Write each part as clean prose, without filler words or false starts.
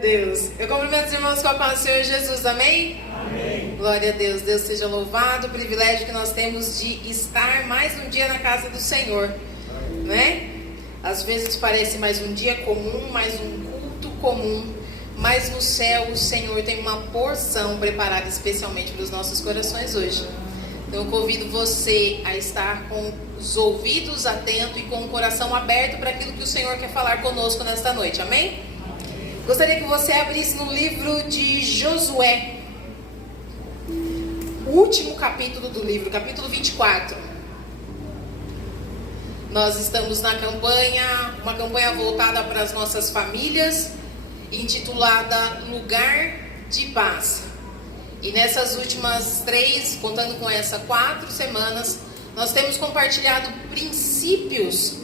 Deus, eu cumprimento os irmãos com a paz do Senhor Jesus, amém? Amém. Glória a Deus, Deus seja louvado, o privilégio que nós temos de estar mais um dia na casa do Senhor, né? Às vezes parece mais um dia comum, mais um culto comum, mas no céu o Senhor tem uma porção preparada especialmente para os nossos corações hoje. Então eu convido você a estar com os ouvidos atentos e com o coração aberto para aquilo que o Senhor quer falar conosco nesta noite, amém? Gostaria que você abrisse no livro de Josué, o último capítulo do livro, capítulo 24. Nós estamos na campanha, uma campanha voltada para as nossas famílias, intitulada Lugar de Paz. E nessas últimas 3, contando com essa 4 semanas, nós temos compartilhado princípios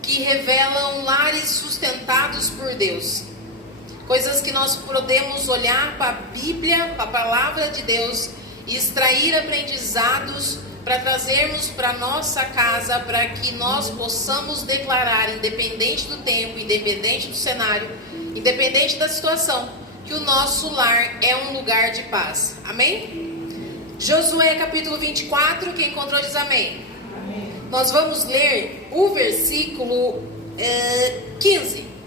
que revelam lares sustentados por Deus. Coisas que nós podemos olhar para a Bíblia, para a palavra de Deus e extrair aprendizados para trazermos para a nossa casa, para que nós possamos declarar, independente do tempo, independente do cenário, independente da situação, que o nosso lar é um lugar de paz. Amém? Josué capítulo 24, quem encontrou diz amém. Amém. Nós vamos ler o versículo 15.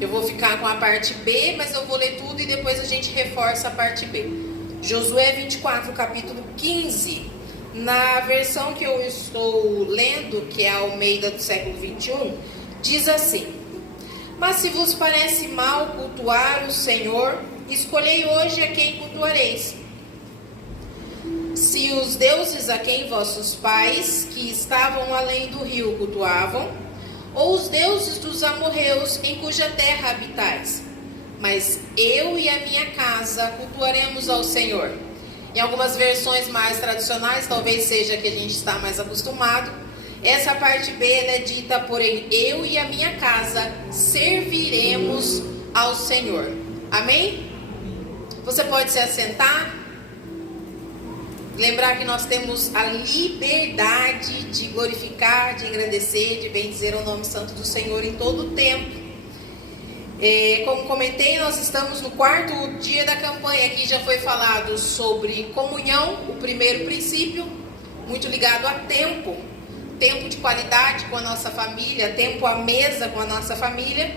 Eu vou ficar com a parte B, mas eu vou ler tudo e depois a gente reforça a parte B. Josué 24, capítulo 15. Na versão que eu estou lendo, que é a Almeida do século 21, diz assim: Mas se vos parece mal cultuar o Senhor, escolhei hoje a quem cultuareis. Se os deuses a quem vossos pais, que estavam além do rio, cultuavam, ou os deuses dos amorreus em cuja terra habitais. Mas eu e a minha casa cultuaremos ao Senhor. Em algumas versões mais tradicionais, talvez seja que a gente está mais acostumado, essa parte B é dita, porém, eu e a minha casa serviremos ao Senhor. Amém? Você pode se assentar. Lembrar que nós temos a liberdade de glorificar, de agradecer, de bendizer o nome santo do Senhor em todo o tempo. Como comentei, nós estamos no 4º dia da campanha. Aqui já foi falado sobre comunhão, o primeiro princípio, muito ligado a tempo. Tempo de qualidade com a nossa família, tempo à mesa com a nossa família.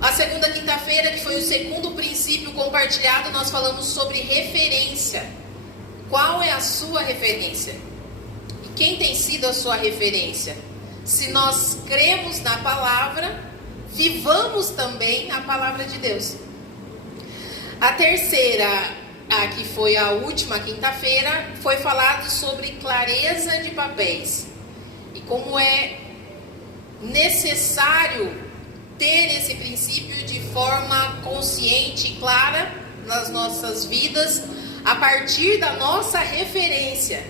A segunda quinta-feira, que foi o segundo princípio compartilhado, nós falamos sobre referência. Qual é a sua referência? E quem tem sido a sua referência? Se nós cremos na palavra, vivamos também a palavra de Deus. A terceira, que foi a última quinta-feira, foi falado sobre clareza de papéis. E como é necessário ter esse princípio de forma consciente e clara nas nossas vidas, a partir da nossa referência.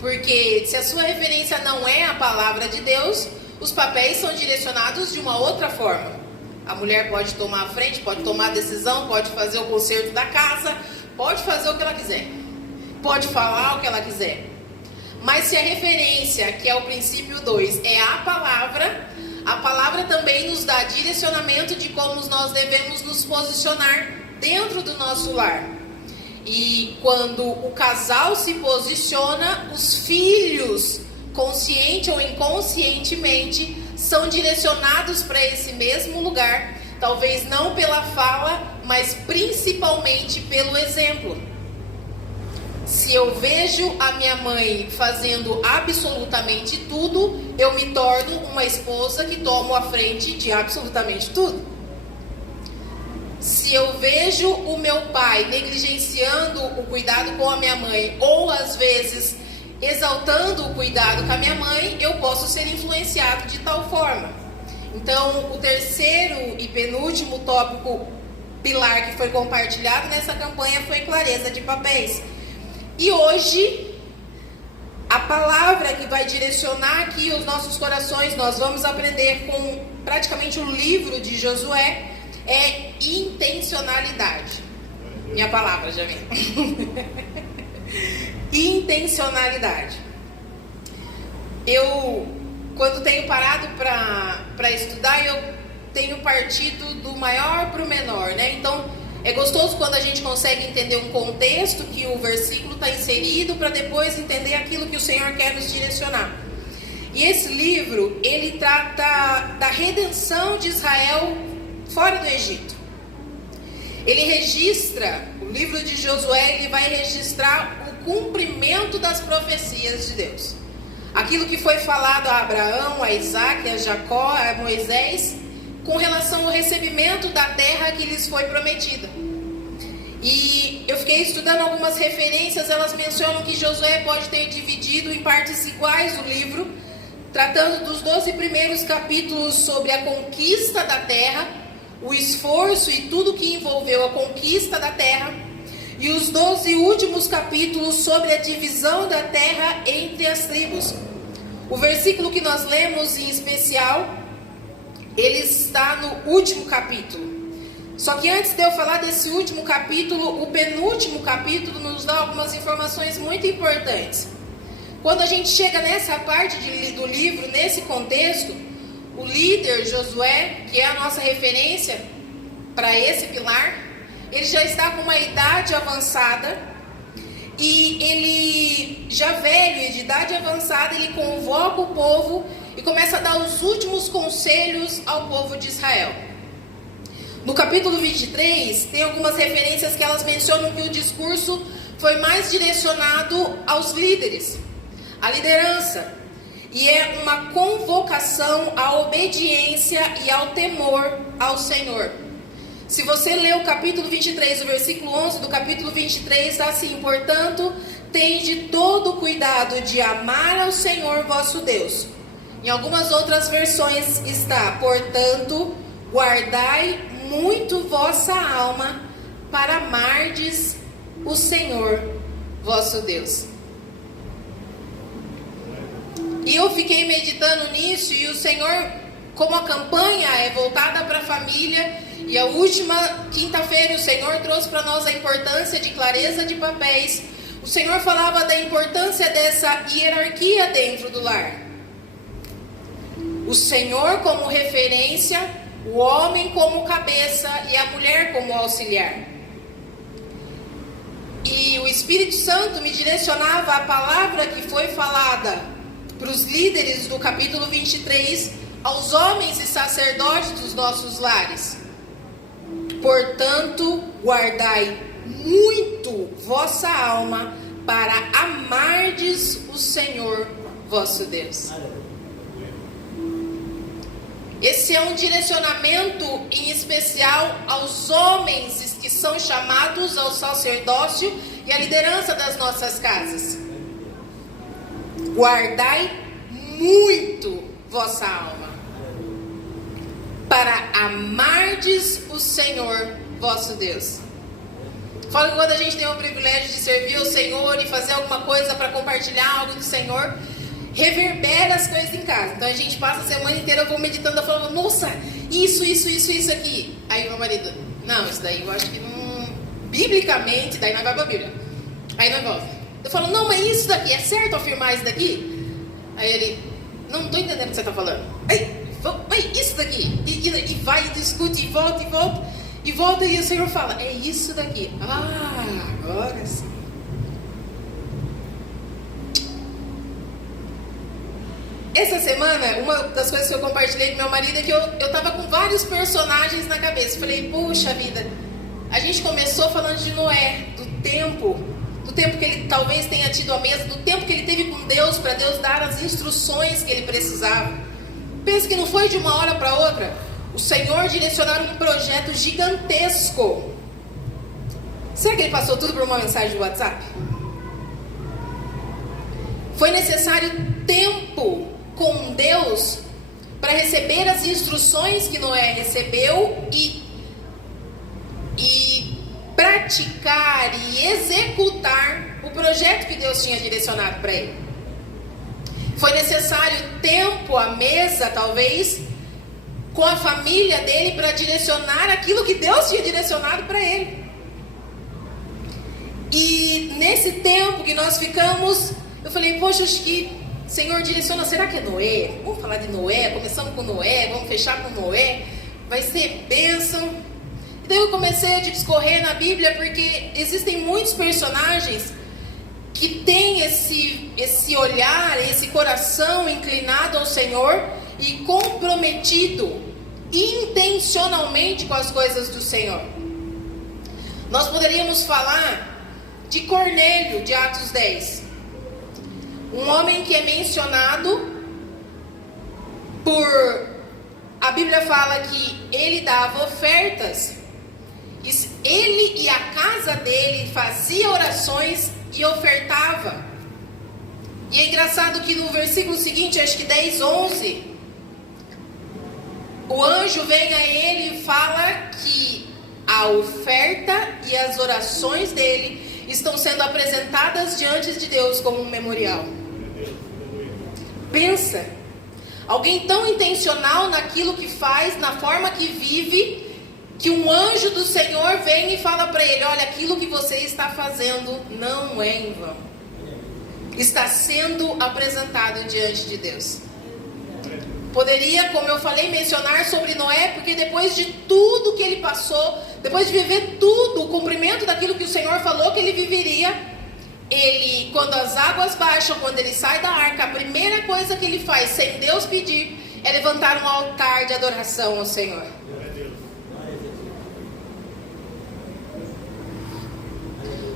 Porque se a sua referência não é a palavra de Deus, os papéis são direcionados de uma outra forma. A mulher pode tomar a frente, pode tomar a decisão, pode fazer o conserto da casa, pode fazer o que ela quiser, pode falar o que ela quiser. Mas se a referência, que é o princípio 2, é a palavra também nos dá direcionamento de como nós devemos nos posicionar dentro do nosso lar. E quando o casal se posiciona, os filhos, consciente ou inconscientemente, são direcionados para esse mesmo lugar, talvez não pela fala, mas principalmente pelo exemplo. Se eu vejo a minha mãe fazendo absolutamente tudo, eu me torno uma esposa que tomo a frente de absolutamente tudo. Se eu vejo o meu pai negligenciando o cuidado com a minha mãe, ou às vezes exaltando o cuidado com a minha mãe, eu posso ser influenciado de tal forma. Então, o terceiro e penúltimo tópico, pilar que foi compartilhado nessa campanha foi clareza de papéis. E hoje, a palavra que vai direcionar aqui os nossos corações, nós vamos aprender com praticamente o livro de Josué, é intencionalidade. Minha palavra já vem. Intencionalidade. Eu quando tenho parado para estudar, eu tenho partido do maior para o menor, né? Então, é gostoso quando a gente consegue entender um contexto que o versículo está inserido, para depois entender aquilo que o Senhor quer nos direcionar. E esse livro, ele trata da redenção de Israel fora do Egito. Ele registra, o livro de Josué, ele vai registrar o cumprimento das profecias de Deus. Aquilo que foi falado a Abraão, a Isaac, a Jacó, a Moisés, com relação ao recebimento da terra que lhes foi prometida. E eu fiquei estudando algumas referências, elas mencionam que Josué pode ter dividido em partes iguais o livro, tratando dos 12 primeiros capítulos sobre a conquista da terra, o esforço e tudo que envolveu a conquista da terra, e os 12 últimos capítulos sobre a divisão da terra entre as tribos. O versículo que nós lemos em especial, ele está no último capítulo. Só que antes de eu falar desse último capítulo, o penúltimo capítulo nos dá algumas informações muito importantes. Quando a gente chega nessa parte do livro, nesse contexto, o líder Josué, que é a nossa referência para esse pilar, ele já está com uma idade avançada, e ele, já velho e de idade avançada, ele convoca o povo e começa a dar os últimos conselhos ao povo de Israel. No capítulo 23, tem algumas referências que elas mencionam que o discurso foi mais direcionado aos líderes, à liderança, e é uma convocação à obediência e ao temor ao Senhor. Se você ler o capítulo 23, o versículo 11 do capítulo 23, está assim: portanto, tende todo o cuidado de amar ao Senhor vosso Deus. Em algumas outras versões está: portanto, guardai muito vossa alma para amardes o Senhor vosso Deus. E eu fiquei meditando nisso, e o Senhor, como a campanha é voltada para a família, e a última quinta-feira o Senhor trouxe para nós a importância de clareza de papéis, o Senhor falava da importância dessa hierarquia dentro do lar. O Senhor como referência, o homem como cabeça e a mulher como auxiliar. E o Espírito Santo me direcionava a palavra que foi falada para os líderes do capítulo 23, aos homens e sacerdotes dos nossos lares. Portanto, guardai muito vossa alma para amardes o Senhor vosso Deus. Esse é um direcionamento em especial aos homens que são chamados ao sacerdócio e à liderança das nossas casas. Guardai muito vossa alma para amardes o Senhor vosso Deus. Falo que quando a gente tem o privilégio de servir ao Senhor e fazer alguma coisa para compartilhar algo do Senhor, reverbera as coisas em casa. Então a gente passa a semana inteira, eu vou meditando, falando: nossa, isso aqui. Aí meu marido: não, isso daí eu acho que não, biblicamente, daí nós vai para a Bíblia. Aí nós volta. Eu falo: não, mas isso daqui, é certo afirmar isso daqui? Aí ele: não estou entendendo o que você está falando. Aí, isso daqui. E vai, e discute, e volta, e o Senhor fala: é isso daqui. Ah, agora sim. Essa semana, uma das coisas que eu compartilhei com meu marido é que eu estava com vários personagens na cabeça. Falei: puxa vida, a gente começou falando de Noé, do tempo que ele talvez tenha tido a mesa, do tempo que ele teve com Deus, para Deus dar as instruções que ele precisava. Pensa que não foi de uma hora para outra. O Senhor direcionar um projeto gigantesco. Será que ele passou tudo por uma mensagem de WhatsApp? Foi necessário tempo com Deus para receber as instruções que Noé recebeu e praticar e executar o projeto que Deus tinha direcionado para ele. Foi necessário tempo à mesa, talvez, com a família dele, para direcionar aquilo que Deus tinha direcionado para ele. E nesse tempo que nós ficamos, eu falei: poxa, acho que Senhor, direciona, será que é Noé? Vamos falar de Noé, começamos com Noé, vamos fechar com Noé, vai ser bênção. E daí eu comecei a discorrer na Bíblia, porque existem muitos personagens que têm esse olhar, esse coração inclinado ao Senhor e comprometido intencionalmente com as coisas do Senhor. Nós poderíamos falar de Cornélio, de Atos 10. Um homem que é mencionado por... A Bíblia fala que ele dava ofertas. Ele e a casa dele fazia orações e ofertava. E é engraçado que no versículo seguinte, acho que 10, 11, o anjo vem a ele e fala que a oferta e as orações dele estão sendo apresentadas diante de Deus como um memorial. Pensa, alguém tão intencional naquilo que faz, na forma que vive, que um anjo do Senhor vem e fala para ele: olha, aquilo que você está fazendo não é em vão, está sendo apresentado diante de Deus. Poderia, como eu falei, mencionar sobre Noé, porque depois de tudo que ele passou, depois de viver tudo, o cumprimento daquilo que o Senhor falou que ele viveria, ele, quando as águas baixam, quando ele sai da arca, a primeira coisa que ele faz, sem Deus pedir, é levantar um altar de adoração ao Senhor.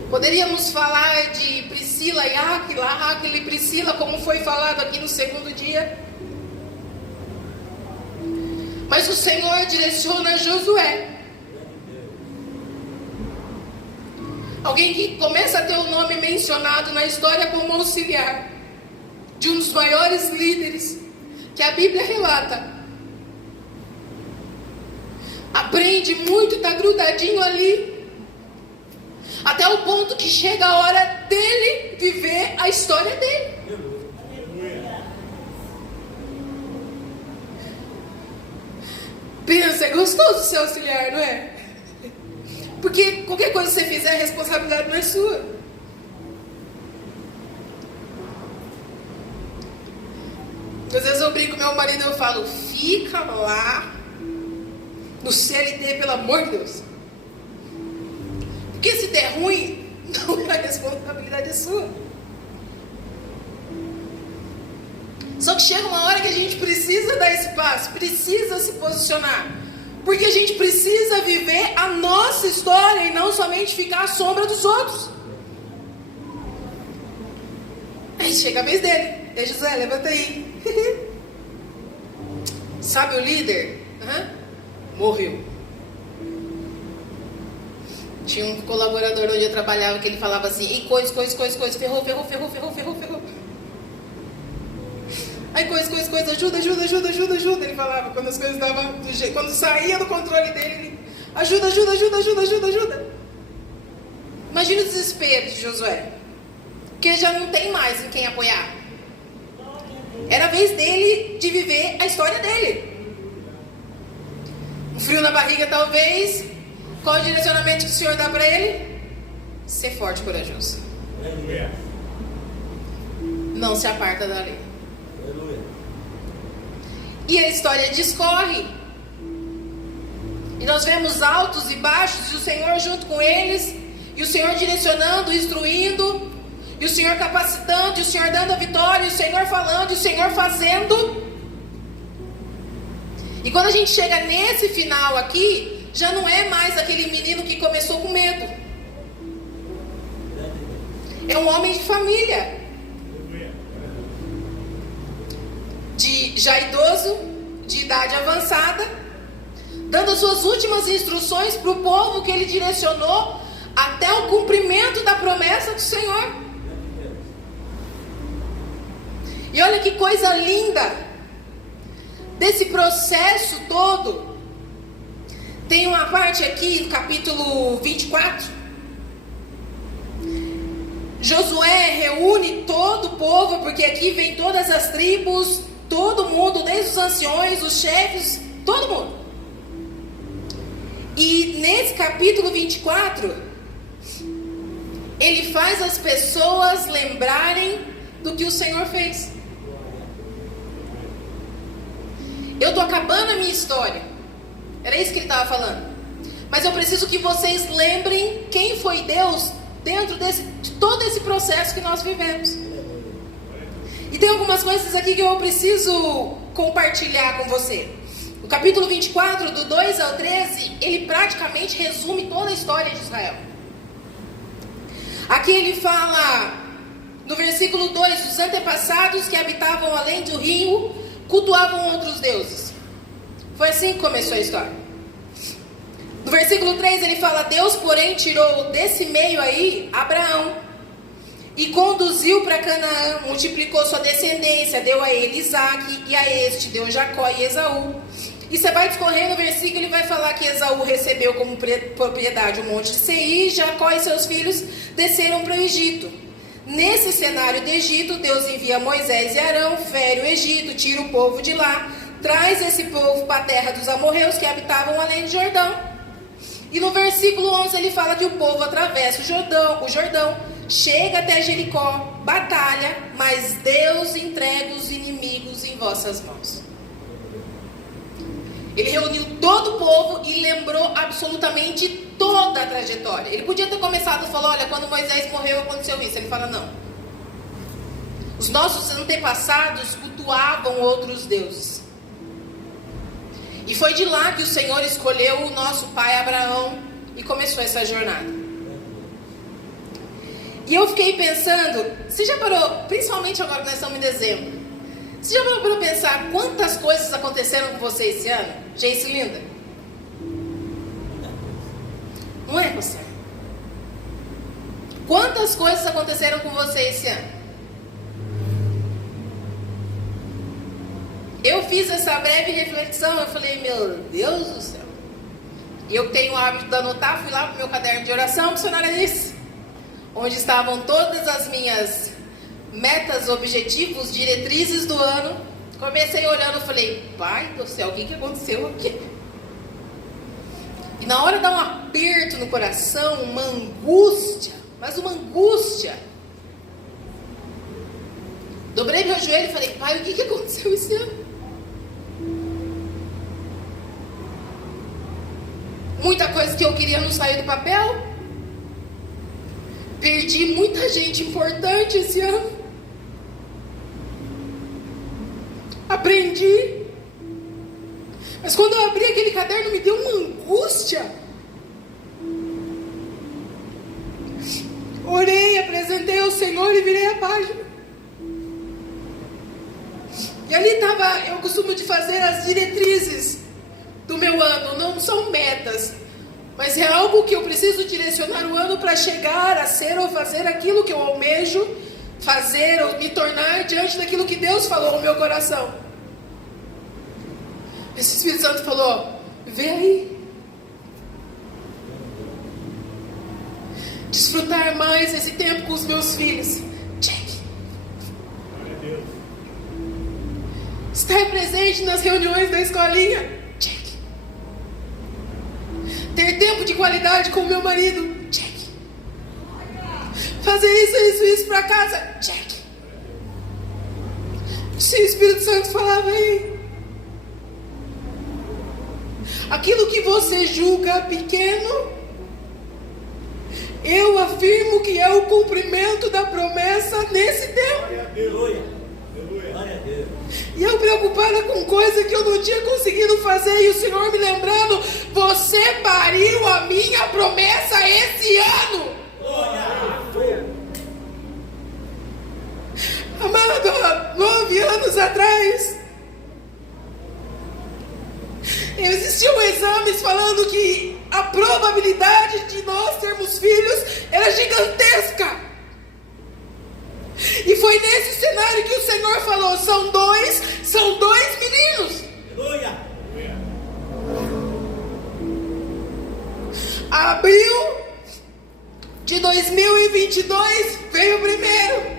Poderíamos falar de Priscila e Áquila e Priscila, como foi falado aqui no segundo dia. Mas o Senhor direciona Josué. Alguém que começa a ter o nome mencionado na história como auxiliar de um dos maiores líderes que a Bíblia relata. Aprende muito, está grudadinho ali, até o ponto que chega a hora dele viver a história dele. Pensa, é gostoso ser auxiliar, não é? Porque qualquer coisa que você fizer, a responsabilidade não é sua. Às vezes eu brinco com meu marido e eu falo: fica lá no CLT, pelo amor de Deus. Porque se der ruim, não, a responsabilidade é sua. Só que chega uma hora que a gente precisa dar esse passo, precisa se posicionar, porque a gente precisa viver a nossa história e não somente ficar à sombra dos outros. Aí chega a vez dele. Ei, José, levanta aí. Sabe o líder? Morreu. Tinha um colaborador onde eu trabalhava que ele falava assim: e coisa, ferrou. Aí coisa, ajuda. Ele falava quando as coisas estavam do jeito, quando saía do controle dele, ele: ajuda. Imagina o desespero de Josué, porque já não tem mais em quem apoiar. Era a vez dele de viver a história dele. Um frio na barriga, talvez. Qual o direcionamento que o Senhor dá para ele? Ser forte e corajoso. Não se aparta da lei. E a história discorre. E nós vemos altos e baixos, e o Senhor junto com eles, e o Senhor direcionando, instruindo, e o Senhor capacitando, e o Senhor dando a vitória, e o Senhor falando, e o Senhor fazendo. E quando a gente chega nesse final aqui, já não é mais aquele menino que começou com medo. É um homem de família, já idoso, de idade avançada, dando as suas últimas instruções para o povo que ele direcionou até o cumprimento da promessa do Senhor. E olha que coisa linda desse processo todo. Tem uma parte aqui no capítulo 24. Josué reúne todo o povo, porque aqui vem todas as tribos, todo mundo, desde os anciões, os chefes, todo mundo. E nesse capítulo 24, ele faz as pessoas lembrarem do que o Senhor fez. Eu estou acabando a minha história. Era isso que ele estava falando. Mas eu preciso que vocês lembrem quem foi Deus dentro de todo esse processo que nós vivemos. E tem algumas coisas aqui que eu preciso compartilhar com você. O capítulo 24, do 2 ao 13, ele praticamente resume toda a história de Israel. Aqui ele fala, no versículo 2, os antepassados que habitavam além do rio cultuavam outros deuses. Foi assim que começou a história. No versículo 3 ele fala, Deus porém tirou desse meio aí Abraão e conduziu para Canaã, multiplicou sua descendência, deu a ele Isaque, e a este deu Jacó e Esaú. E você vai discorrendo o versículo, ele vai falar que Esaú recebeu como propriedade o monte de Seir, Jacó e seus filhos desceram para o Egito. Nesse cenário do Egito, Deus envia Moisés e Arão, fere o Egito, tira o povo de lá, traz esse povo para a terra dos amorreus que habitavam além do Jordão. E no versículo 11 ele fala que o povo atravessa o Jordão, chega até Jericó, batalha, mas Deus entrega os inimigos em vossas mãos. Ele reuniu todo o povo e lembrou absolutamente toda a trajetória. Ele podia ter começado e falou, olha, quando Moisés morreu aconteceu isso. Ele fala, não. Os nossos antepassados cultuavam outros deuses. E foi de lá que o Senhor escolheu o nosso pai Abraão e começou essa jornada. E eu fiquei pensando, você já parou, principalmente agora que nós estamos em dezembro, você já parou para pensar quantas coisas aconteceram com você esse ano? Gente linda. Não é, você? Quantas coisas aconteceram com você esse ano? Eu fiz essa breve reflexão, eu falei, meu Deus do céu. E eu tenho o hábito de anotar, fui lá para o meu caderno de oração, missionária Alice, onde estavam todas as minhas metas, objetivos, diretrizes do ano. Comecei olhando, falei, pai do céu, o que aconteceu aqui? E na hora dá um aperto no coração, uma angústia, mas uma angústia. Dobrei meu joelho e falei, pai, o que aconteceu esse ano? Muita coisa que eu queria não saiu do papel. Perdi muita gente importante esse ano. Aprendi. Mas quando eu abri aquele caderno, me deu uma angústia. Orei, apresentei ao Senhor e virei a página. E ali estava, eu costumo de fazer as diretrizes do meu ano. Não são metas, mas é algo que eu preciso direcionar o ano para chegar a ser ou fazer aquilo que eu almejo fazer ou me tornar diante daquilo que Deus falou no meu coração. Esse Espírito Santo falou, vem aí. Desfrutar mais esse tempo com os meus filhos. Check. Estar presente nas reuniões da escolinha. Check. Ter tempo de qualidade com o meu marido. Check. Fazer isso para casa. Check. Se o Espírito Santo falava aí, aquilo que você julga pequeno, eu afirmo que é o cumprimento da promessa nesse tempo. E eu preocupada com coisa que eu não tinha conseguido fazer, e o Senhor me lembrando, você pariu a minha promessa esse ano. Amado, há 9 anos atrás existiam exames falando que a probabilidade de nós termos filhos era gigantesca. E foi nesse cenário que o Senhor falou, são dois meninos. Aleluia. Abril de 2022 veio o primeiro.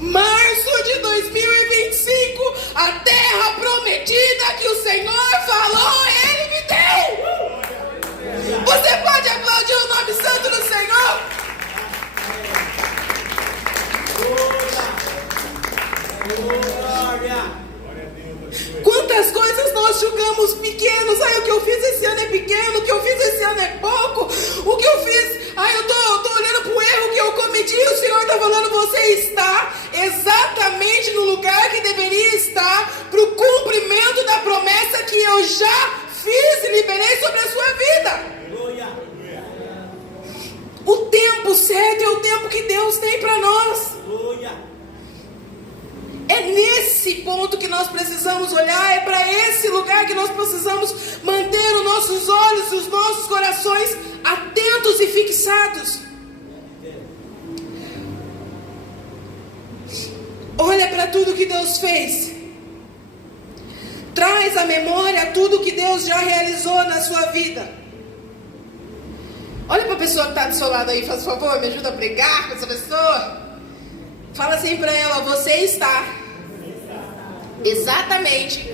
Março de 2025, a terra prometida que o Senhor falou, Ele me deu. Você pode aplaudir o nome santo do Senhor? nós julgamos pequenos. O que eu fiz esse ano é pequeno, o que eu fiz esse ano é pouco, o que eu fiz, eu tô olhando para o erro que eu cometi, e o Senhor está falando, você está exatamente no lugar que deveria estar, para o cumprimento da promessa que eu já fiz e liberei sobre a sua vida. O tempo certo é o tempo que Deus tem para nós. É nesse ponto que nós precisamos olhar, é para esse lugar que nós precisamos manter os nossos olhos, os nossos corações atentos e fixados. Olha para tudo que Deus fez. Traz à memória tudo que Deus já realizou na sua vida. Olha para a pessoa que está do seu lado aí, faz favor, me ajuda a pregar com essa pessoa. Fala assim para ela, você está exatamente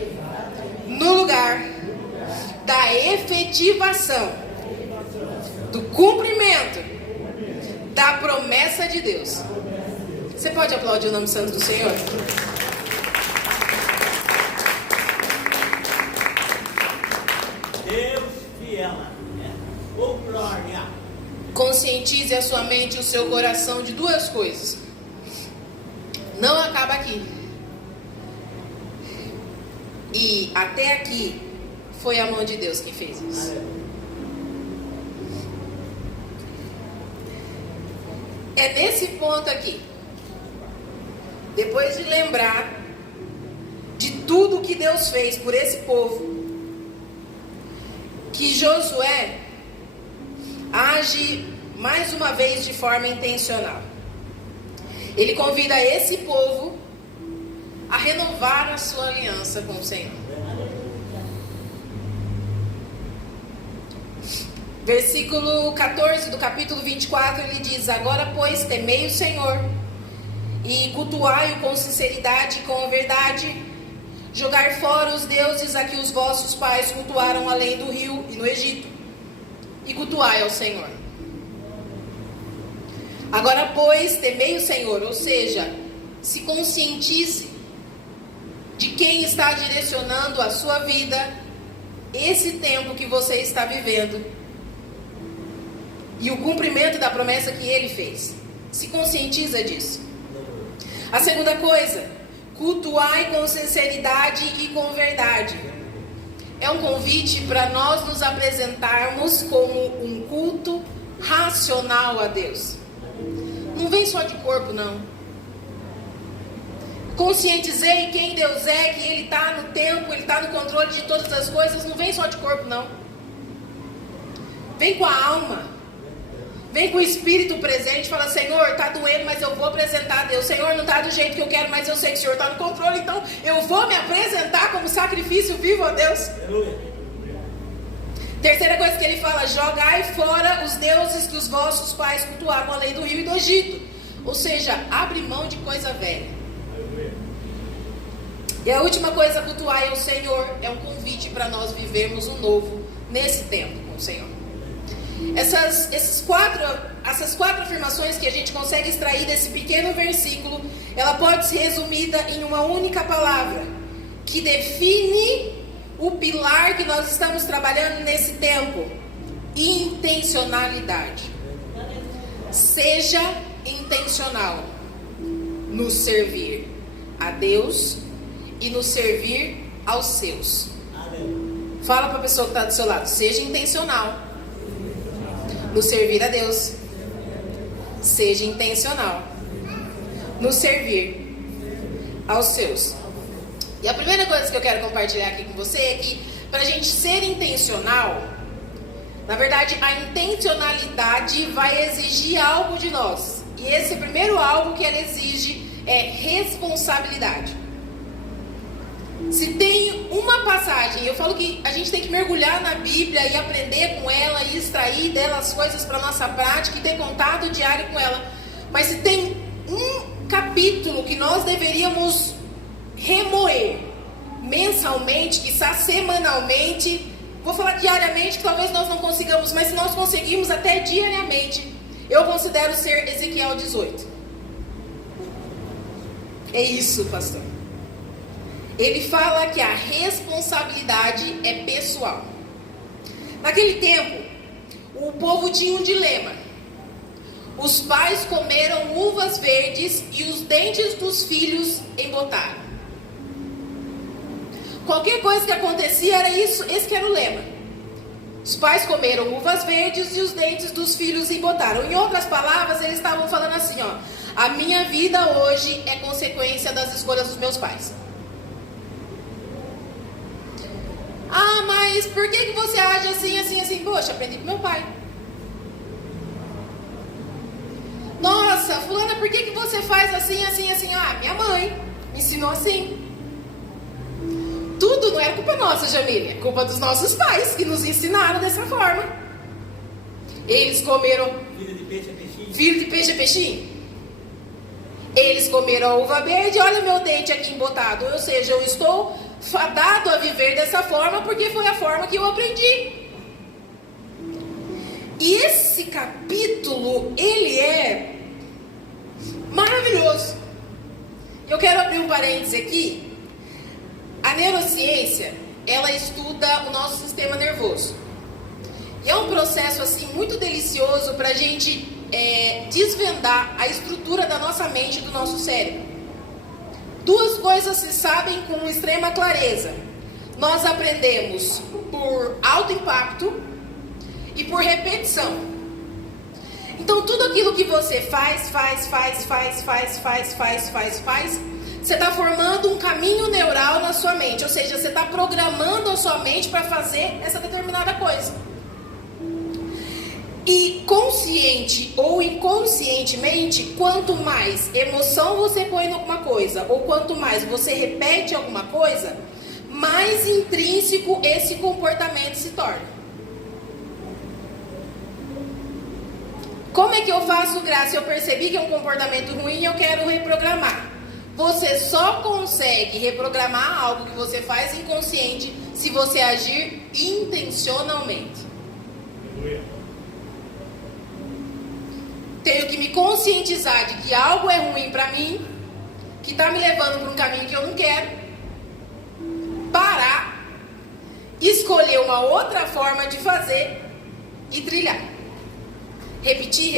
no lugar da efetivação, do cumprimento da promessa de Deus. Você pode aplaudir o nome santo do Senhor? Deus fiel. Glória. Conscientize a sua mente e o seu coração de duas coisas. Não acaba aqui. E até aqui foi a mão de Deus que fez isso. É nesse ponto aqui, depois de lembrar de tudo que Deus fez por esse povo, que Josué age mais uma vez de forma intencional. Ele convida esse povo a renovar a sua aliança com o Senhor. Versículo 14 do capítulo 24, ele diz: agora, pois, temei o Senhor e cultuai-o com sinceridade e com verdade. Jogai fora os deuses a que os vossos pais cultuaram além do rio e no Egito, e cultuai ao Senhor. Agora, pois, temei o Senhor, ou seja, se conscientize de quem está direcionando a sua vida, esse tempo que você está vivendo, e o cumprimento da promessa que Ele fez. Se conscientiza disso. A segunda coisa, cultuai com sinceridade e com verdade. É um convite para nós nos apresentarmos como um culto racional a Deus. Não vem só de corpo, não. Conscientizei quem Deus é, que Ele está no tempo, Ele está no controle de todas as coisas. Não vem só de corpo, não. Vem com a alma. Vem com o espírito presente. Fala: Senhor, está doendo, mas eu vou apresentar a Deus. Senhor, não está do jeito que eu quero, mas eu sei que o Senhor está no controle. Então eu vou me apresentar como sacrifício vivo a Deus. Aleluia. Terceira coisa que ele fala: jogai fora os deuses que os vossos pais cultuavam além do rio e do Egito. Ou seja, abre mão de coisa velha. E a última coisa, cultuar o Senhor, é um convite para nós vivermos um novo nesse tempo com o Senhor. Essas quatro afirmações que a gente consegue extrair desse pequeno versículo, ela pode ser resumida em uma única palavra, que define o pilar que nós estamos trabalhando nesse tempo: intencionalidade. Seja intencional no servir a Deus e no servir aos seus. Fala para a pessoa que está do seu lado: seja intencional no servir a Deus. Seja intencional no servir aos seus. E a primeira coisa que eu quero compartilhar aqui com você é que, para a gente ser intencional, na verdade, a intencionalidade vai exigir algo de nós. E esse primeiro algo que ela exige é responsabilidade. Se tem uma passagem, eu falo que a gente tem que mergulhar na Bíblia e aprender com ela e extrair dela as coisas para a nossa prática e ter contato diário com ela. Mas se tem um capítulo que nós deveríamos remoer mensalmente, quizá semanalmente, vou falar diariamente, que talvez nós não consigamos, mas se nós conseguirmos até diariamente, eu considero ser Ezequiel 18. É isso, pastor. ele fala que a responsabilidade é pessoal. Naquele tempo, o povo tinha um dilema. Os pais comeram uvas verdes e os dentes dos filhos embotaram. Qualquer coisa que acontecia era isso, esse que era o lema. Os pais comeram uvas verdes e os dentes dos filhos embotaram. Em outras palavras, eles estavam falando assim, ó: a minha vida hoje é consequência das escolhas dos meus pais. Ah, mas por que você age assim, assim, assim? Poxa, aprendi com meu pai. Nossa, fulana, por que você faz assim, assim, assim? Ah, minha mãe me ensinou assim. Tudo não é culpa nossa, Jamília, é culpa dos nossos pais que nos ensinaram dessa forma. Eles comeram Filho de peixe é peixinho. filho de peixe é peixinho. Eles comeram a uva verde, olha o meu dente aqui embotado. Ou seja, eu estou fadado a viver dessa forma porque foi a forma que eu aprendi. E esse capítulo, ele é maravilhoso. Eu quero abrir um parênteses aqui. A neurociência, ela estuda o nosso sistema nervoso. E é um processo assim muito delicioso para a gente desvendar a estrutura da nossa mente e do nosso cérebro. Duas coisas se sabem com extrema clareza. Nós aprendemos por alto impacto e por repetição. Então tudo aquilo que você faz, você está formando um caminho neural na sua mente. Ou seja, você está programando a sua mente para fazer essa determinada coisa. E consciente ou inconscientemente, quanto mais emoção você põe em alguma coisa, ou quanto mais você repete alguma coisa, mais intrínseco esse comportamento se torna. Como é que eu faço, Graça? Eu percebi que é um comportamento ruim e eu quero reprogramar. Você só consegue reprogramar algo que você faz inconsciente se você agir intencionalmente. Tenho que me conscientizar de que algo é ruim para mim, que está me levando para um caminho que eu não quero, parar, escolher uma outra forma de fazer e trilhar. Repetir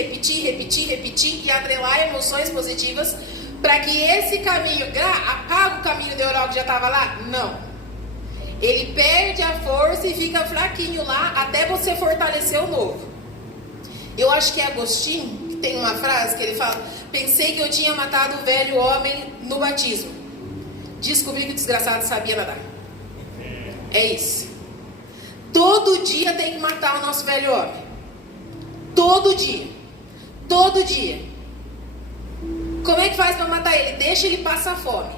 e atrelar emoções positivas para que esse caminho, apaga o caminho neural que já estava lá? Não. Ele perde a força e fica fraquinho lá até você fortalecer o novo. Eu acho que é Agostinho que tem uma frase que ele fala: pensei que eu tinha matado o velho homem no batismo. Descobri que o desgraçado sabia nadar. É isso. Todo dia tem que matar o nosso velho homem. Todo dia. Todo dia. Como é que faz para matar ele? Deixa ele passar fome.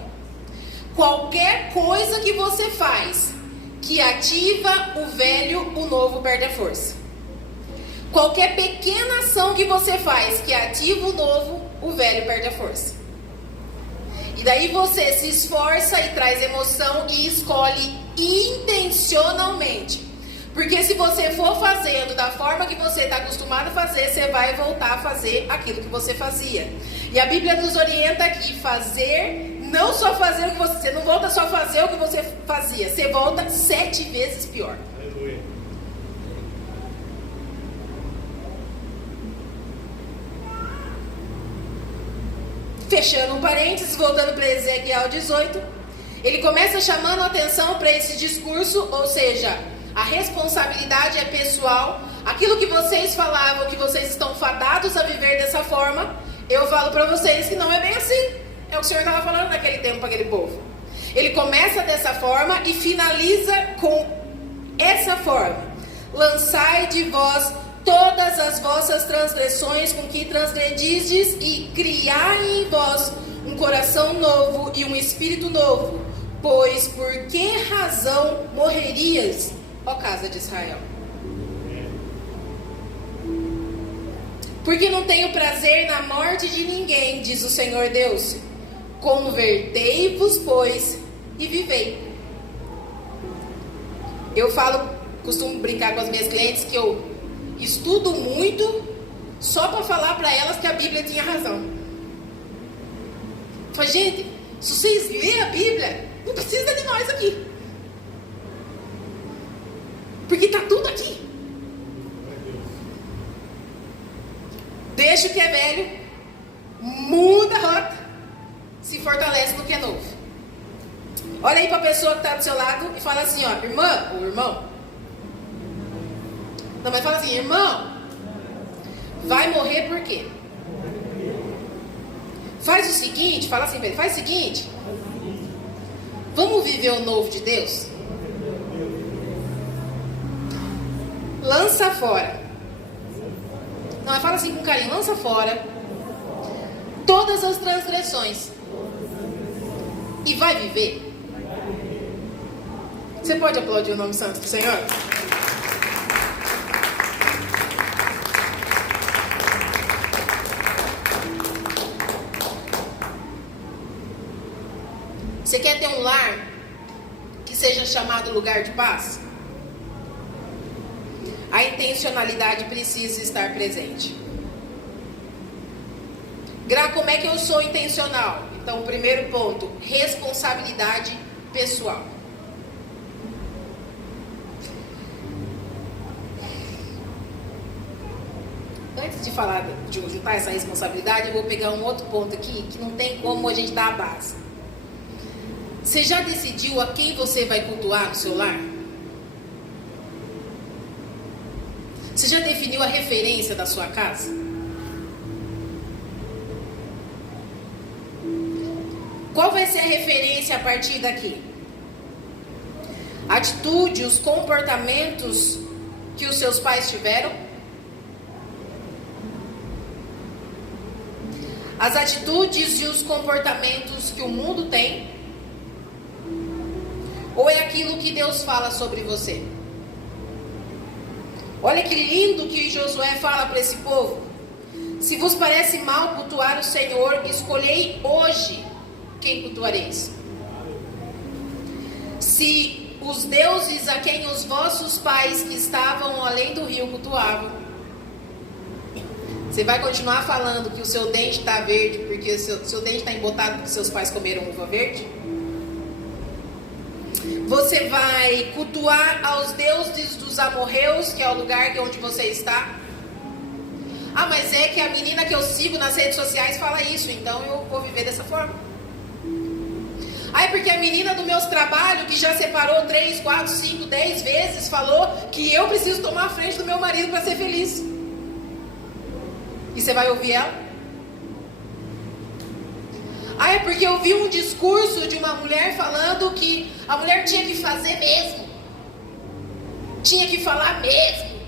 Qualquer coisa que você faz que ativa o velho, o novo perde a força. Qualquer pequena ação que você faz que ativa o novo, o velho perde a força. E daí você se esforça e traz emoção e escolhe intencionalmente. Porque se você for fazendo da forma que você está acostumado a fazer, você vai voltar a fazer aquilo que você fazia. E a Bíblia nos orienta aqui, fazer, não só fazer o que você não volta só a fazer o que você fazia, você volta 7 vezes pior. Aleluia. Fechando um parênteses, voltando para Ezequiel 18, ele começa chamando a atenção para esse discurso, ou seja, a responsabilidade é pessoal. Aquilo que vocês falavam, que vocês estão fadados a viver dessa forma, eu falo para vocês que não é bem assim. É o que o Senhor estava falando naquele tempo para aquele povo. Ele começa dessa forma e finaliza com essa forma: lançai de vós todas as vossas transgressões com que transgredistes e criai em vós um coração novo e um espírito novo. Pois por que razão morrerias, ó casa de Israel? Porque não tenho prazer na morte de ninguém, diz o Senhor Deus. Convertei-vos, pois, e vivei. Eu costumo brincar com as minhas clientes que eu estudo muito só para falar para elas que a Bíblia tinha razão. Falei, gente, se vocês lerem a Bíblia, Não precisa de nós aqui. Porque está tudo aqui. Deixa o que é velho, muda a rota, se fortalece no que é novo. Olha aí para a pessoa que está do seu lado e fala assim, ó, irmã ou irmão. Não, mas fala assim, irmão, vai morrer por quê? Faz o seguinte, fala assim, faz o seguinte, vamos viver o novo de Deus? Lança fora. Não, mas fala assim com carinho, lança fora todas as transgressões e vai viver. Você pode aplaudir o nome santo do Senhor? Você quer ter um lar que seja chamado lugar de paz? A intencionalidade precisa estar presente. Gra, como é que eu sou intencional? Então, o primeiro ponto, responsabilidade pessoal. Antes de falar, de juntar essa responsabilidade, eu vou pegar um outro ponto aqui, que não tem como a gente dar a base. Você já decidiu a quem você vai cultuar no seu lar? Você já definiu a referência da sua casa? Qual vai ser a referência a partir daqui? Atitude, os comportamentos que os seus pais tiveram? As atitudes e os comportamentos que o mundo tem? Ou é aquilo que Deus fala sobre você? Olha que lindo que Josué fala para esse povo. Se vos parece mal cultuar o Senhor, escolhei hoje quem cultuareis. Se os deuses a quem os vossos pais que estavam além do rio cultuavam, você vai continuar falando que o seu dente está verde porque o seu dente está embotado porque seus pais comeram uva verde? Você vai cultuar aos deuses dos amorreus, que é o lugar onde você está? Ah, mas é que a menina que eu sigo nas redes sociais fala isso, então eu vou viver dessa forma. Ah, é porque a menina do meu trabalho, que já separou 3, 4, 5, 10 vezes, falou que eu preciso tomar a frente do meu marido para ser feliz. E você vai ouvir ela? Ah, é porque eu vi um discurso de uma mulher falando que a mulher tinha que fazer mesmo. Tinha que falar mesmo.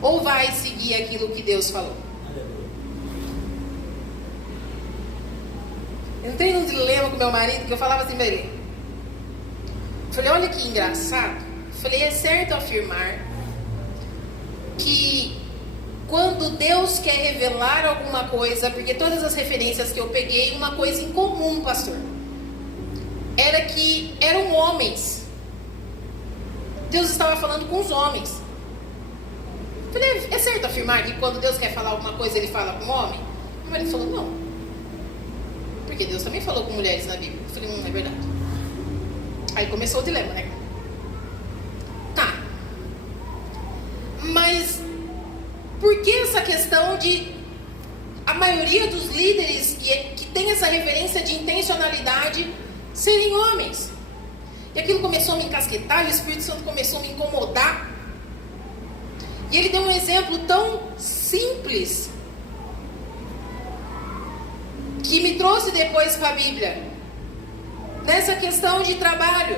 Ou vai seguir aquilo que Deus falou? Eu entrei num dilema com meu marido, que eu falava assim pra ele. Falei, olha que engraçado. Falei, é certo afirmar que quando Deus quer revelar alguma coisa, porque todas as referências que eu peguei, uma coisa em comum, pastor, era que eram homens. Deus estava falando com os homens. Falei, é certo afirmar que quando Deus quer falar alguma coisa, Ele fala com o homem? Meu marido falou, não. Porque Deus também falou com mulheres na Bíblia. Eu falei, é verdade. Aí começou o dilema, né? Tá. Mas por que essa questão de a maioria dos líderes que tem essa referência de intencionalidade serem homens? E aquilo começou a me encasquetar, e o Espírito Santo começou a me incomodar. E ele deu um exemplo tão simples que me trouxe depois para a Bíblia. Nessa questão de trabalho.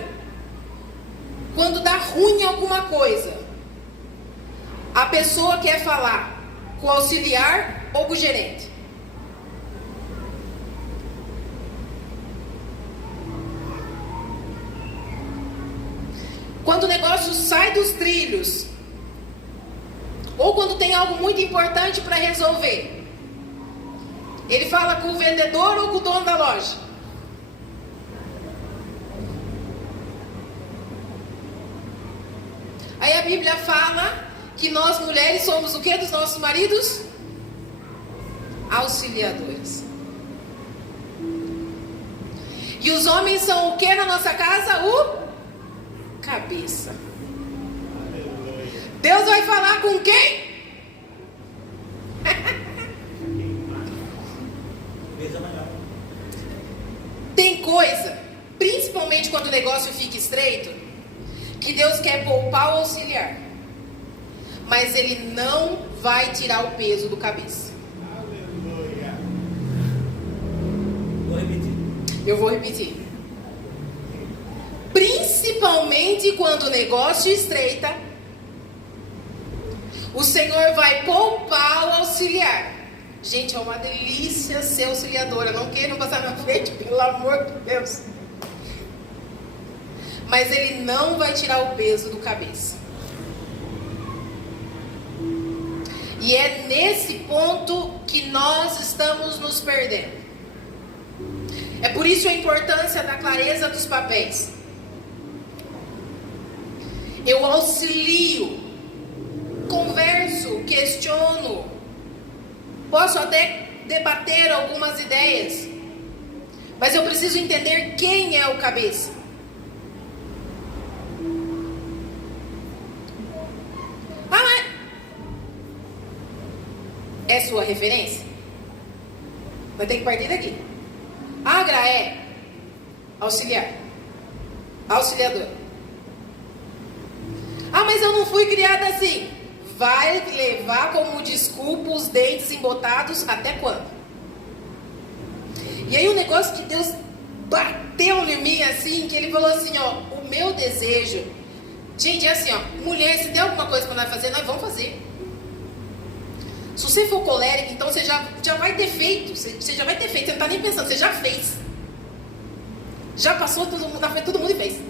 Quando dá ruim alguma coisa, a pessoa quer falar com o auxiliar ou com o gerente? Quando o negócio sai dos trilhos, ou quando tem algo muito importante para resolver, ele fala com o vendedor ou com o dono da loja? Aí a Bíblia fala que nós mulheres somos o que dos nossos maridos? auxiliadores. E os homens são o que na nossa casa? O cabeça. Deus vai falar com quem? Tem coisa, principalmente quando o negócio fica estreito, que Deus quer poupar o auxiliar, mas Ele não vai tirar o peso do cabeça. Aleluia. Eu vou repetir. Principalmente quando o negócio estreita, o Senhor vai poupar o auxiliar. Gente, é uma delícia ser auxiliadora. Não queiram passar na frente, pelo amor de Deus. Mas Ele não vai tirar o peso do cabeça. E é nesse ponto que nós estamos nos perdendo. É por isso a importância da clareza dos papéis. Eu auxilio, converso, questiono, posso até debater algumas ideias, mas eu preciso entender quem é o cabeça. Ah, mas é sua referência? Vai ter que partir daqui. Agra é auxiliar, auxiliador. Ah, mas eu não fui criada assim. Vai levar como desculpa os dentes embotados até quando? E aí o negócio que Deus bateu em mim assim, que Ele falou assim, ó, o meu desejo, gente, é assim, ó, mulher, se tem alguma coisa para nós fazer, nós vamos fazer. Se você for colérica, então você já vai ter feito, você já vai ter feito, você não está nem pensando, você já fez. Já passou todo mundo, todo mundo fez.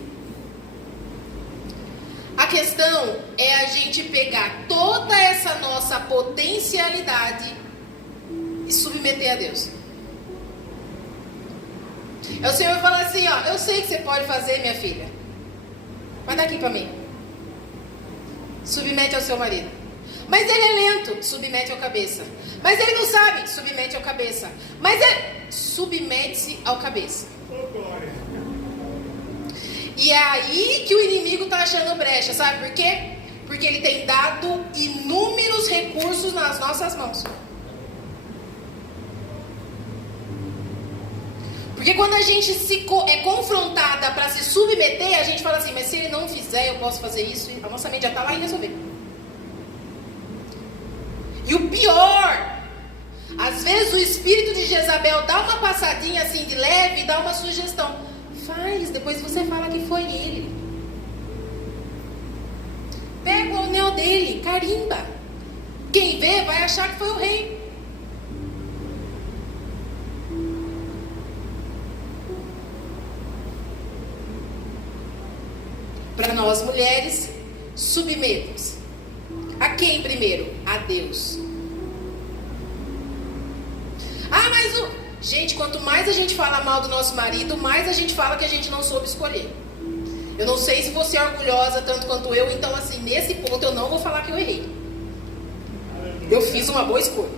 A questão é a gente pegar toda essa nossa potencialidade e submeter a Deus. É o Senhor fala assim, ó, eu sei que você pode fazer, minha filha, mas dá aqui para mim. Submete ao seu marido. Mas ele é lento, submete ao cabeça. Mas ele não sabe, submete ao cabeça. Mas ele submete-se ao cabeça. Oh, glória. E é aí que o inimigo está achando brecha, sabe por quê? Porque ele tem dado inúmeros recursos nas nossas mãos. Porque quando a gente é confrontada para se submeter, a gente fala assim, mas se ele não fizer, eu posso fazer isso. A nossa mente já está lá e resolver. E o pior, às vezes o espírito de Jezabel dá uma passadinha assim de leve e dá uma sugestão. Faz, depois você fala que foi ele. Pega o anel dele, carimba. Quem vê vai achar que foi o rei. Para nós mulheres, submetamos. A quem primeiro? A Deus. Ah, mas gente, quanto mais a gente fala mal do nosso marido, mais a gente fala que a gente não soube escolher. Eu não sei se você é orgulhosa tanto quanto eu, então assim, nesse ponto eu não vou falar que eu errei. Eu fiz uma boa escolha.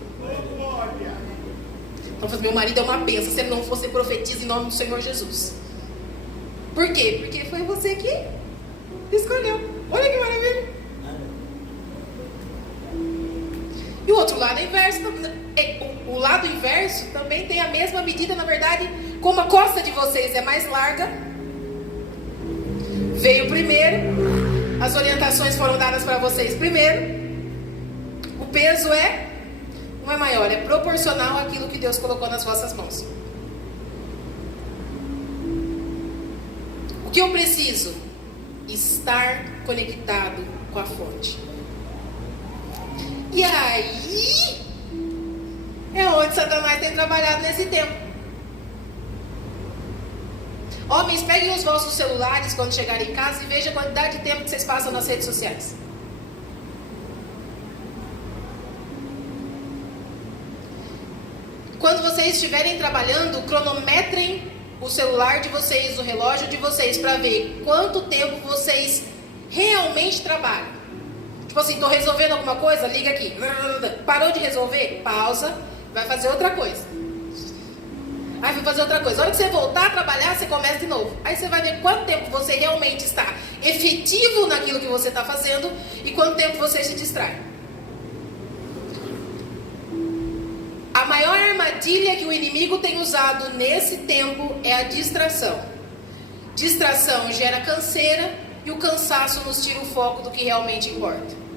Então, meu marido é uma bênção, se ele não fosse profetiza em nome do Senhor Jesus. Por quê? Porque foi você que escolheu. Olha que maravilha. E o outro lado é inverso. O lado inverso também tem a mesma medida, na verdade, como a costa de vocês é mais larga, veio primeiro, as orientações foram dadas para vocês primeiro, o peso não é maior, é proporcional àquilo que Deus colocou nas vossas mãos. O que eu preciso? Estar conectado com a fonte. E aí é onde Satanás tem trabalhado nesse tempo. Homens, peguem os vossos celulares quando chegarem em casa e vejam a quantidade de tempo que vocês passam nas redes sociais. Quando vocês estiverem trabalhando, cronometrem o celular de vocês, o relógio de vocês, para ver quanto tempo vocês realmente trabalham. Tipo assim, estou resolvendo alguma coisa? Liga aqui. Parou de resolver? Pausa. vai fazer outra coisa. Aí vai fazer outra coisa. A hora que você voltar a trabalhar, você começa de novo. Aí você vai ver quanto tempo você realmente está efetivo naquilo que você está fazendo e quanto tempo você se distrai. A maior armadilha que o inimigo tem usado nesse tempo é a distração. Distração gera canseira e o cansaço nos tira o foco do que realmente importa.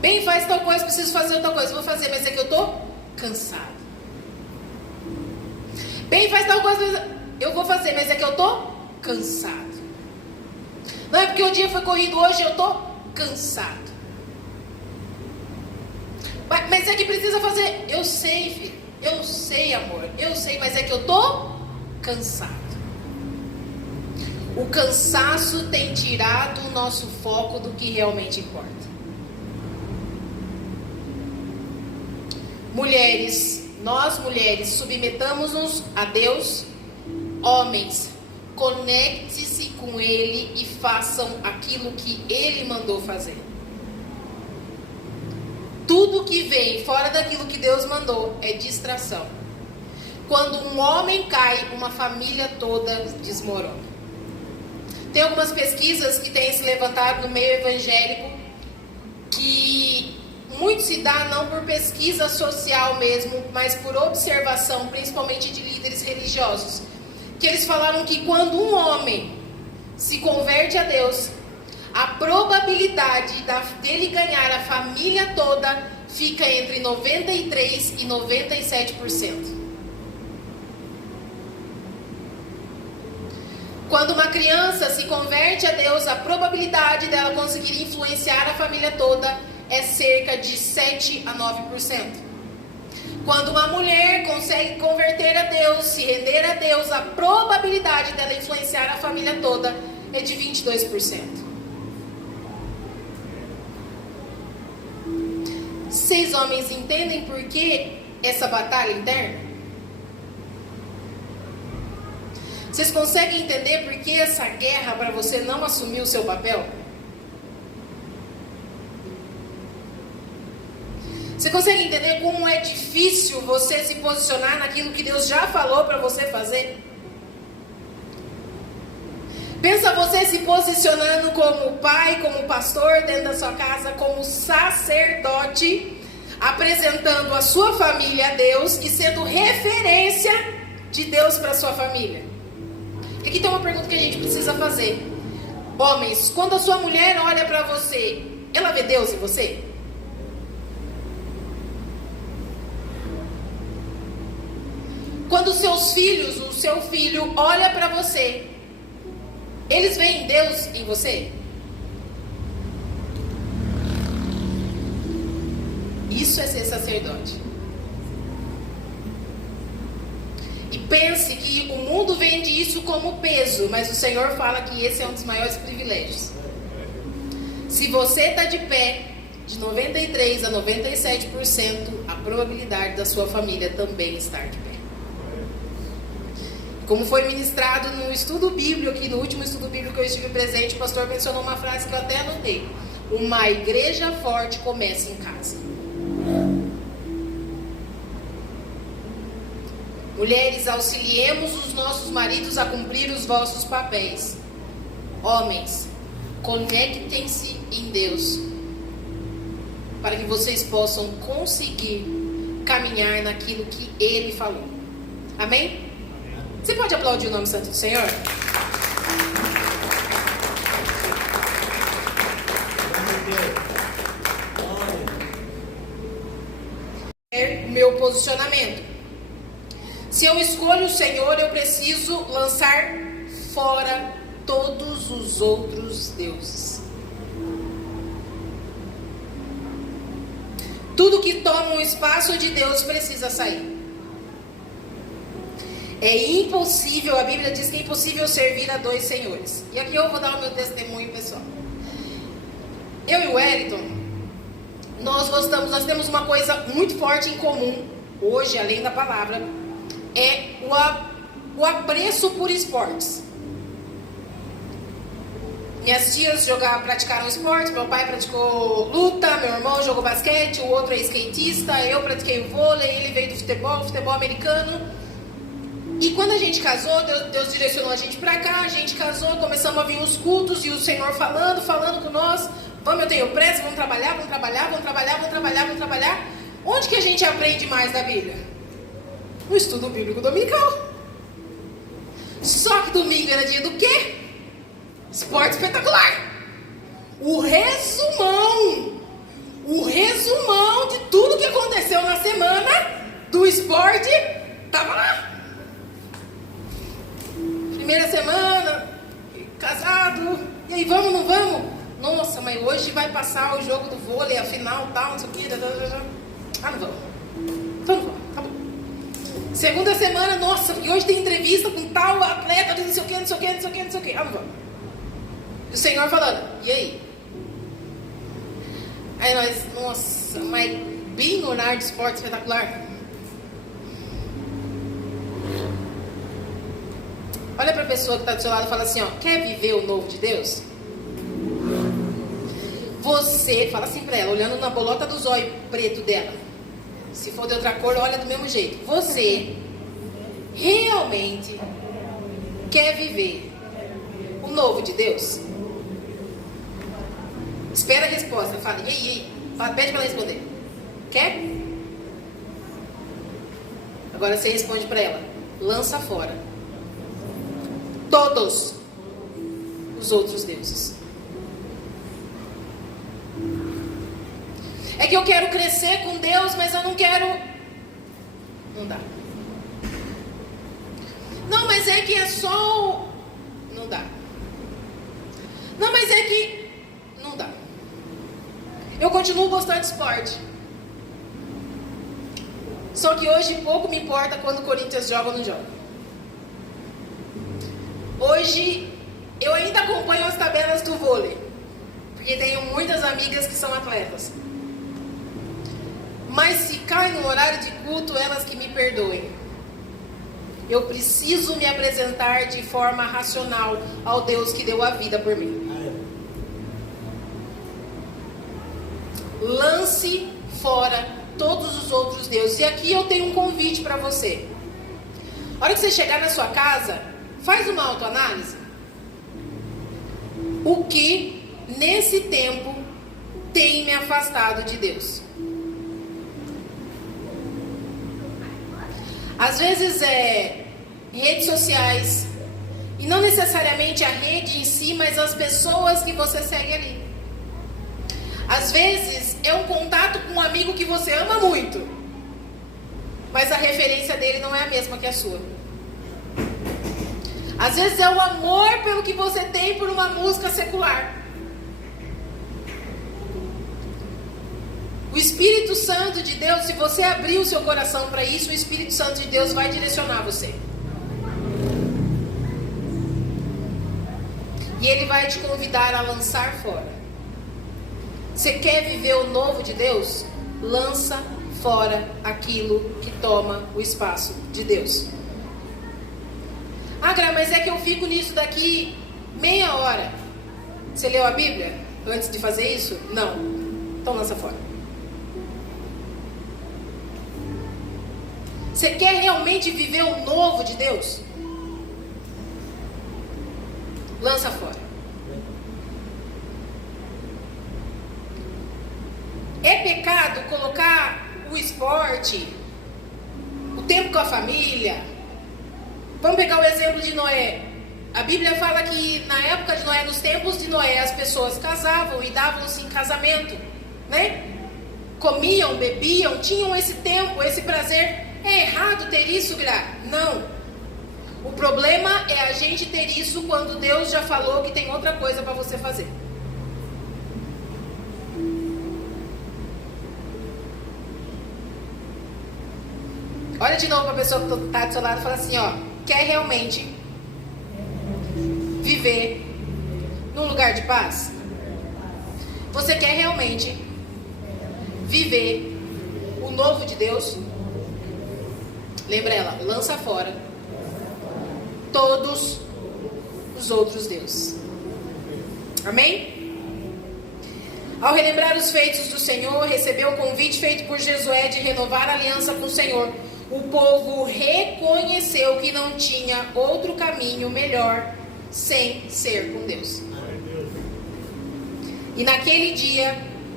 Bem, faz tal coisa, preciso fazer outra coisa. Vou fazer, mas é que eu estou cansado. Bem, faz tal coisa, eu vou fazer, mas é que eu estou cansado. Não é porque o dia foi corrido hoje, eu estou cansado. Mas é que precisa fazer. Eu sei, filho. Eu sei, amor. Eu sei, mas é que eu estou cansado. O cansaço tem tirado o nosso foco do que realmente importa. Mulheres, nós mulheres, submetamos-nos a Deus. Homens, conecte-se com Ele e façam aquilo que Ele mandou fazer. Tudo que vem fora daquilo que Deus mandou é distração. Quando um homem cai, uma família toda desmorona. Tem algumas pesquisas que têm se levantado no meio evangélico que muito se dá não por pesquisa social mesmo, mas por observação, principalmente de líderes religiosos. Que eles falaram que quando um homem se converte a Deus, a probabilidade dele ganhar a família toda fica entre 93% e 97%. Quando uma criança se converte a Deus, a probabilidade dela conseguir influenciar a família toda é cerca de 7 a 9%. Quando uma mulher consegue converter a Deus, se render a Deus, a probabilidade dela influenciar a família toda é de 22%. Vocês homens entendem por que essa batalha interna? Vocês conseguem entender por que essa guerra para você não assumir o seu papel? Você consegue entender como é difícil você se posicionar naquilo que Deus já falou para você fazer? Pensa você se posicionando como pai, como pastor dentro da sua casa, como sacerdote, apresentando a sua família a Deus e sendo referência de Deus para a sua família. E aqui tem uma pergunta que a gente precisa fazer. Homens, quando a sua mulher olha para você, ela vê Deus em você? Quando os seus filhos, o seu filho olha para você, eles veem Deus em você? Isso é ser sacerdote. E pense que o mundo vende isso como peso, mas o Senhor fala que esse é um dos maiores privilégios. Se você está de pé, de 93% a 97%, a probabilidade da sua família também estar de pé. Como foi ministrado no estudo bíblico, aqui no último estudo bíblico que eu estive presente, o pastor mencionou uma frase que eu até anotei. Uma igreja forte começa em casa. Mulheres, auxiliemos os nossos maridos a cumprir os vossos papéis. Homens, conectem-se em Deus, para que vocês possam conseguir caminhar naquilo que Ele falou. Amém? Você pode aplaudir o nome santo do Senhor? É o meu posicionamento. Se eu escolho o Senhor, eu preciso lançar fora todos os outros deuses. Tudo que toma um espaço de Deus precisa sair. É impossível, a Bíblia diz que é impossível servir a dois senhores. E aqui eu vou dar o meu testemunho pessoal. Eu e o Wellington, nós temos uma coisa muito forte em comum, hoje, além da palavra, é o apreço por esportes. Minhas tias praticaram esporte, meu pai praticou luta, meu irmão jogou basquete, o outro é skatista, eu pratiquei o vôlei, ele veio do futebol americano. E quando a gente casou, Deus direcionou a gente pra cá, a gente casou, começamos a vir os cultos e o Senhor falando com nós. Vamos, eu tenho pressa, vamos trabalhar. Onde que a gente aprende mais da Bíblia? No estudo bíblico dominical. Só que domingo era dia do quê? Esporte espetacular. O resumão de tudo que aconteceu na semana do esporte estava lá. Primeira semana, casado, e aí vamos, não vamos? Nossa, mas hoje vai passar o jogo do vôlei, a final, tal, não sei o que. Ah, não vamos. Então não vamos, tá bom. Segunda semana, nossa, e hoje tem entrevista com tal atleta, não sei o que. Ah, não vamos. E o Senhor falando, e aí? Aí nós, nossa, mas bem no horário de esporte espetacular. Olha para a pessoa que está do seu lado e fala assim, ó, quer viver o novo de Deus? Você, fala assim para ela, olhando na bolota do zóio preto dela. Se for de outra cor, olha do mesmo jeito. Você realmente quer viver o novo de Deus? Espera a resposta, fala, e aí? Fala, pede para ela responder. Quer? Agora você responde para ela, lança fora todos os outros deuses. É que eu quero crescer com Deus, mas eu não quero. Não dá. Não, mas é que é só. Não dá. Não, mas é que. Não dá. Eu continuo gostando de esporte. Só que hoje pouco me importa quando o Corinthians joga ou não joga. Hoje eu ainda acompanho as tabelas do vôlei, porque tenho muitas amigas que são atletas. Mas se cai no horário de culto, elas que me perdoem. Eu preciso me apresentar de forma racional ao Deus que deu a vida por mim. Lance fora todos os outros deuses. E aqui eu tenho um convite para você. A hora que você chegar na sua casa, faz uma autoanálise. O que nesse tempo tem me afastado de Deus? Às vezes é redes sociais, e não necessariamente a rede em si, mas as pessoas que você segue ali. Às vezes é um contato com um amigo que você ama muito, mas a referência dele não é a mesma que a sua. Às vezes é o amor pelo que você tem por uma música secular. O Espírito Santo de Deus, se você abrir o seu coração para isso, o Espírito Santo de Deus vai direcionar você. E Ele vai te convidar a lançar fora. Você quer viver o novo de Deus? Lança fora aquilo que toma o espaço de Deus. Ah, Gra, mas é que eu fico nisso daqui meia hora. Você leu a Bíblia antes de fazer isso? Não. Então lança fora. Você quer realmente viver o novo de Deus? Lança fora. É pecado colocar o esporte, o tempo com a família. Vamos pegar o exemplo de Noé. A Bíblia fala que na época de Noé, nos tempos de Noé, as pessoas casavam e davam-se em casamento, né? Comiam, bebiam, tinham esse tempo, esse prazer. É errado ter isso, Gra? Não. O problema é a gente ter isso quando Deus já falou que tem outra coisa para você fazer. Olha de novo para a pessoa que está do seu lado e fala assim, ó, quer realmente viver num lugar de paz? Você quer realmente viver o novo de Deus? Lembra ela, lança fora todos os outros deuses. Amém? Ao relembrar os feitos do Senhor, recebeu o convite feito por Josué de renovar a aliança com o Senhor. O povo reconheceu que não tinha outro caminho melhor sem ser com Deus. E naquele dia,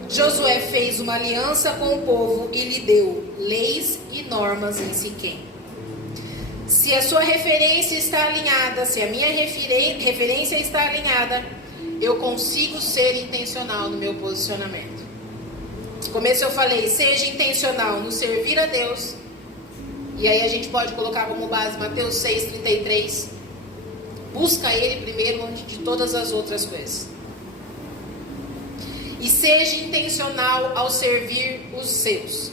Josué fez uma aliança com o povo e lhe deu leis e normas em Siquém. Se a sua referência está alinhada, se a minha referência está alinhada, eu consigo ser intencional no meu posicionamento. No começo eu falei, seja intencional no servir a Deus. E aí a gente pode colocar como base Mateus 6,33. Busca Ele primeiro antes de todas as outras coisas. E seja intencional ao servir os seus.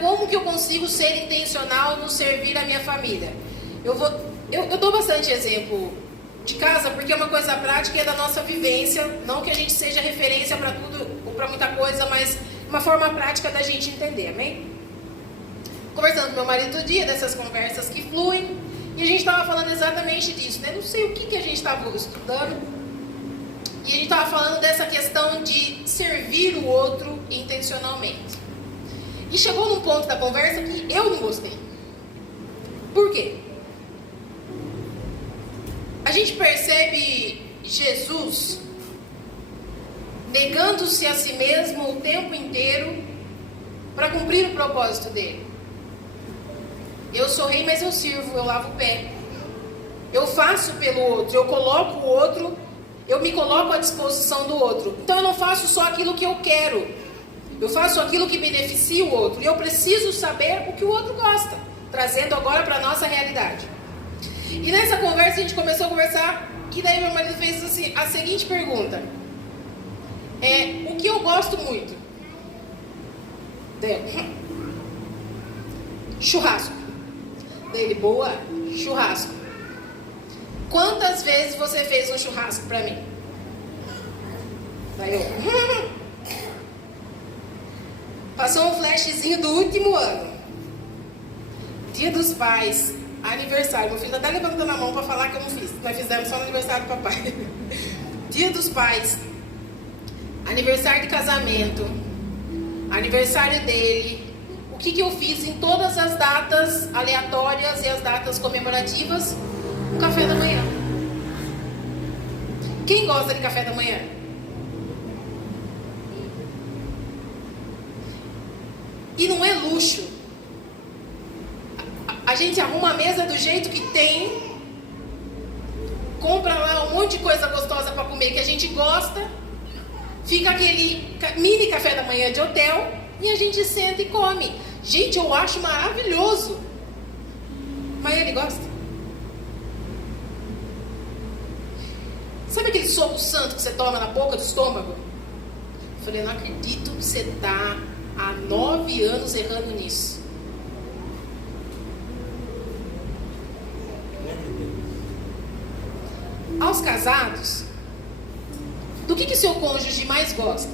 Como que eu consigo ser intencional no servir a minha família? Eu dou bastante exemplo de casa, porque é uma coisa prática e é da nossa vivência. Não que a gente seja referência para tudo ou para muita coisa, mas uma forma prática da gente entender, amém? Conversando com meu marido todo dia, dessas conversas que fluem, e a gente estava falando exatamente disso, né? Não sei o que a gente estava estudando, e a gente estava falando dessa questão de servir o outro intencionalmente. E chegou num ponto da conversa que eu não gostei. Por quê? A gente percebe Jesus negando-se a si mesmo o tempo inteiro para cumprir o propósito dele. Eu sou rei, mas eu sirvo, eu lavo o pé. Eu faço pelo outro, eu coloco o outro, eu me coloco à disposição do outro. Então eu não faço só aquilo que eu quero. Eu faço aquilo que beneficia o outro. E eu preciso saber o que o outro gosta. Trazendo agora para a nossa realidade. E nessa conversa a gente começou a conversar. E daí meu marido fez assim, a seguinte pergunta. O que eu gosto muito? Churrasco. Dele, boa, churrasco. Quantas vezes você fez um churrasco para mim? Daí eu... Passou um flashzinho do último ano. Dia dos Pais, aniversário. Meu filho está até levantando a mão para falar que eu não fiz. Nós fizemos só no aniversário do papai. Dia dos Pais, aniversário de casamento, aniversário dele. O que eu fiz em todas as datas aleatórias e as datas comemorativas? Um café da manhã. Quem gosta de café da manhã? E não é luxo. A gente arruma a mesa do jeito que tem, compra lá um monte de coisa gostosa para comer que a gente gosta, fica aquele mini café da manhã de hotel e a gente senta e come. Gente, eu acho maravilhoso. Mas ele gosta. Sabe aquele soco santo que você toma na boca do estômago? Eu falei, não acredito que você está há 9 anos errando nisso. Aos casados, do que seu cônjuge mais gosta?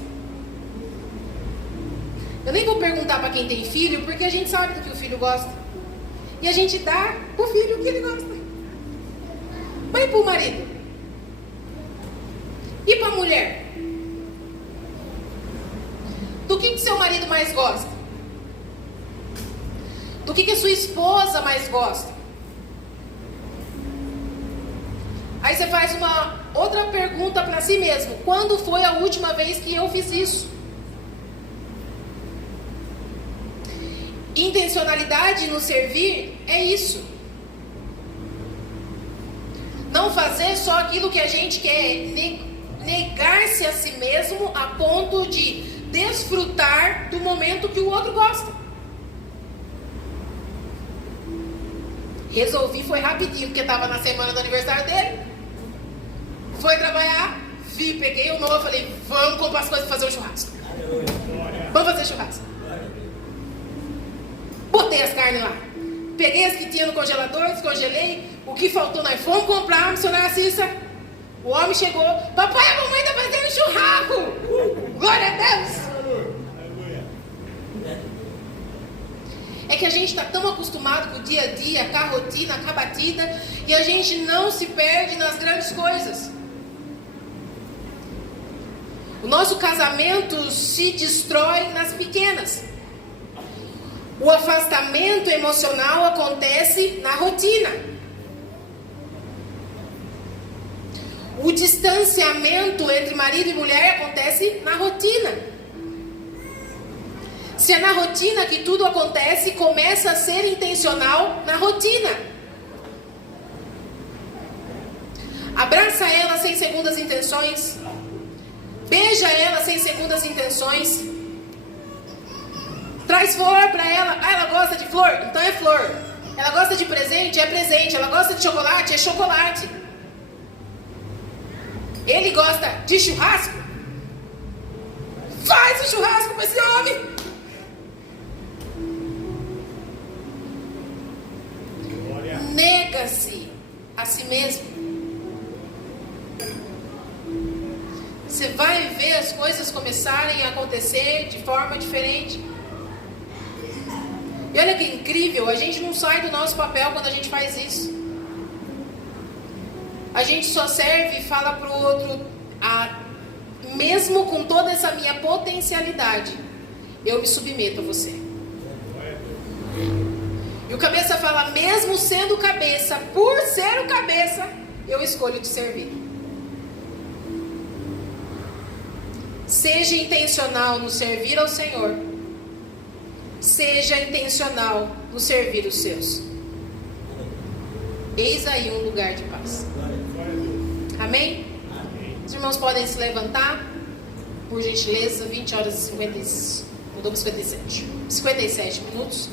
Eu nem vou perguntar para quem tem filho, porque a gente sabe do que o filho gosta. E a gente dá pro filho o que ele gosta. Mas e pro marido? E pra mulher? Do que seu marido mais gosta? Do que a sua esposa mais gosta? Aí você faz uma outra pergunta para si mesmo. Quando foi a última vez que eu fiz isso? Intencionalidade no servir é isso. Não fazer só aquilo que a gente quer. Negar-se a si mesmo a ponto de desfrutar do momento que o outro gosta. Resolvi, foi rapidinho, porque estava na semana do aniversário dele. Foi trabalhar, peguei o novo, falei, vamos comprar as coisas para fazer um churrasco. Vamos fazer churrasco. Botei as carnes lá. Peguei as que tinha no congelador, descongelei. O que faltou, nós fomos comprar, missionária Cissa. O homem chegou, papai, a mamãe está fazendo churrasco. Glória a Deus. É que a gente está tão acostumado com o dia a dia, com a rotina, com a batida, e a gente não se perde nas grandes coisas. O nosso casamento se destrói nas pequenas. O afastamento emocional acontece na rotina. O distanciamento entre marido e mulher acontece na rotina. Se é na rotina que tudo acontece, começa a ser intencional na rotina. Abraça ela sem segundas intenções. Beija ela sem segundas intenções. Traz flor para ela. Ah, ela gosta de flor? Então é flor. Ela gosta de presente? É presente. Ela gosta de chocolate? É chocolate. Ele gosta de churrasco? Faz o churrasco com esse homem. Nega-se a si mesmo. Você vai ver as coisas começarem a acontecer de forma diferente. E olha que incrível, a gente não sai do nosso papel quando a gente faz isso. A gente só serve e fala pro outro, mesmo com toda essa minha potencialidade, eu me submeto a você. E o cabeça fala, mesmo sendo cabeça, por ser o cabeça, eu escolho te servir. Seja intencional no servir ao Senhor. Seja intencional no servir os seus. Eis aí um lugar de paz. Amém? Os irmãos podem se levantar. Por gentileza, 20 horas e 57 minutos.